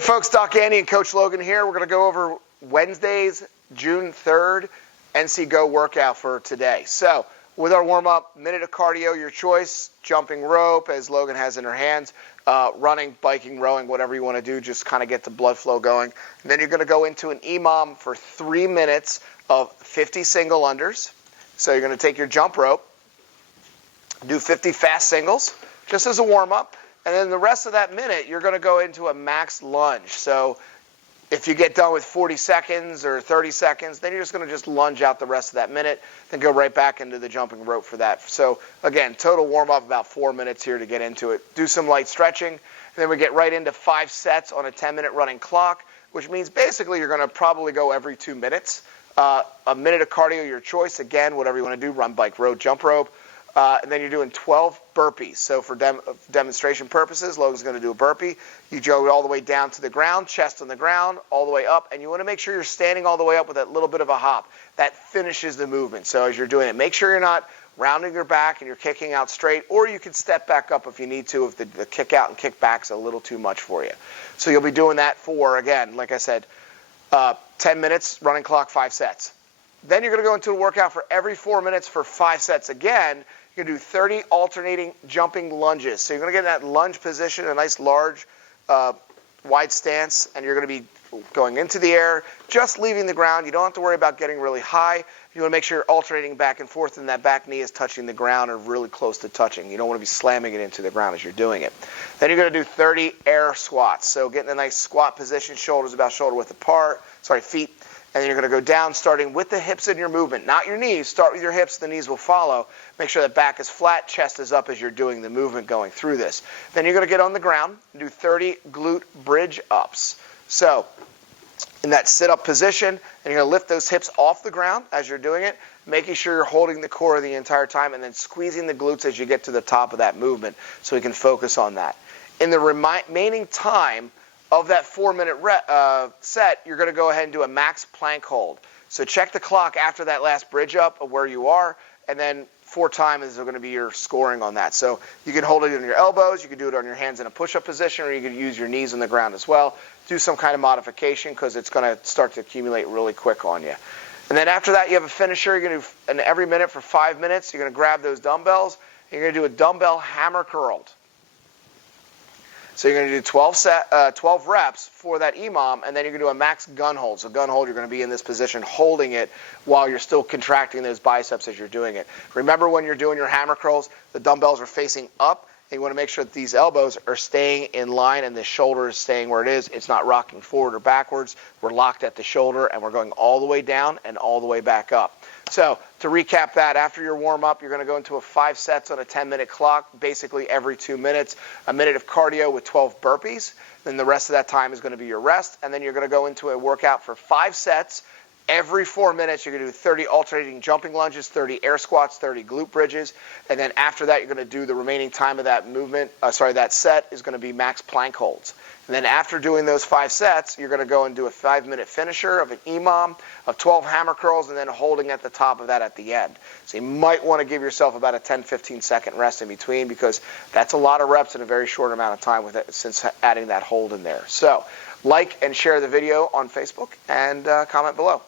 Hey folks, Doc Andy and Coach Logan here. We're going to go over Wednesday's June 3rd NC Go workout for today. So with our warm-up, minute of cardio, your choice, jumping rope as Logan has in her hands, running, biking, rowing, whatever you want to do, just kind of get the blood flow going. And then you're going to go into an EMOM for 3 minutes of 50 single unders. So you're going to take your jump rope, do 50 fast singles just as a warm-up. And then the rest of that minute, you're going to go into a max lunge. So if you get done with 40 seconds or 30 seconds, then you're just going to just lunge out the rest of that minute, then go right back into the jumping rope for that. So again, total warm-up about 4 minutes here to get into it. Do some light stretching, and then we get right into 5 sets on a 10-minute running clock, which means basically you're going to probably go every 2 minutes. A minute of cardio, your choice. Again, whatever you want to do, run, bike, row, jump rope. And then you're doing 12 burpees. So for demonstration purposes, Logan's going to do a burpee. You go all the way down to the ground, chest on the ground, all the way up. And you want to make sure you're standing all the way up with that little bit of a hop. That finishes the movement. So as you're doing it, make sure you're not rounding your back and you're kicking out straight. Or you can step back up if you need to, if the kick out and kick back's a little too much for you. So you'll be doing that for, again, like I said, 10 minutes, running clock, 5 sets. Then you're going to go into a workout for every 4 minutes for 5 sets again. You're going to do 30 alternating jumping lunges. So you're going to get in that lunge position, a nice large wide stance, and you're going to be going into the air, just leaving the ground. You don't have to worry about getting really high. You want to make sure you're alternating back and forth and that back knee is touching the ground or really close to touching. You don't want to be slamming it into the ground as you're doing it. Then you're going to do 30 air squats. So getting a nice squat position, shoulders about shoulder width apart, feet. And then you're going to go down starting with the hips in your movement, not your knees. Start with your hips, the knees will follow. Make sure that back is flat, chest is up as you're doing the movement going through this. Then you're going to get on the ground and do 30 glute bridge ups. So in that sit-up position, and you're going to lift those hips off the ground as you're doing it, making sure you're holding the core the entire time and then squeezing the glutes as you get to the top of that movement so we can focus on that. In the remaining time of that 4-minute set, you're going to go ahead and do a max plank hold. So check the clock after that last bridge up of where you are, and then 4 times is going to be your scoring on that. So you can hold it on your elbows, you can do it on your hands in a push-up position, or you can use your knees on the ground as well. Do some kind of modification because it's going to start to accumulate really quick on you. And then after that, you have a finisher. You're going to do every minute for 5 minutes. You're going to grab those dumbbells, and you're going to do a dumbbell hammer curled. So you're going to do 12 reps for that EMOM, and then you're going to do a max gun hold. So gun hold, you're going to be in this position holding it while you're still contracting those biceps as you're doing it. Remember when you're doing your hammer curls, the dumbbells are facing up, and you want to make sure that these elbows are staying in line and the shoulder is staying where it is. It's not rocking forward or backwards. We're locked at the shoulder, and we're going all the way down and all the way back up. So to recap that, after your warm-up, you're going to go into a 5 sets on a 10-minute clock, basically every 2 minutes, a minute of cardio with 12 burpees. Then the rest of that time is going to be your rest. And then you're going to go into a workout for 5 sets. Every 4 minutes, you're going to do 30 alternating jumping lunges, 30 air squats, 30 glute bridges. And then after that, you're going to do the remaining time of that that set is going to be max plank holds. And then after doing those 5 sets, you're going to go and do a 5-minute finisher of an EMOM of 12 hammer curls and then holding at the top of that at the end. So you might want to give yourself about a 10-15 second rest in between because that's a lot of reps in a very short amount of time since adding that hold in there. So like and share the video on Facebook and comment below.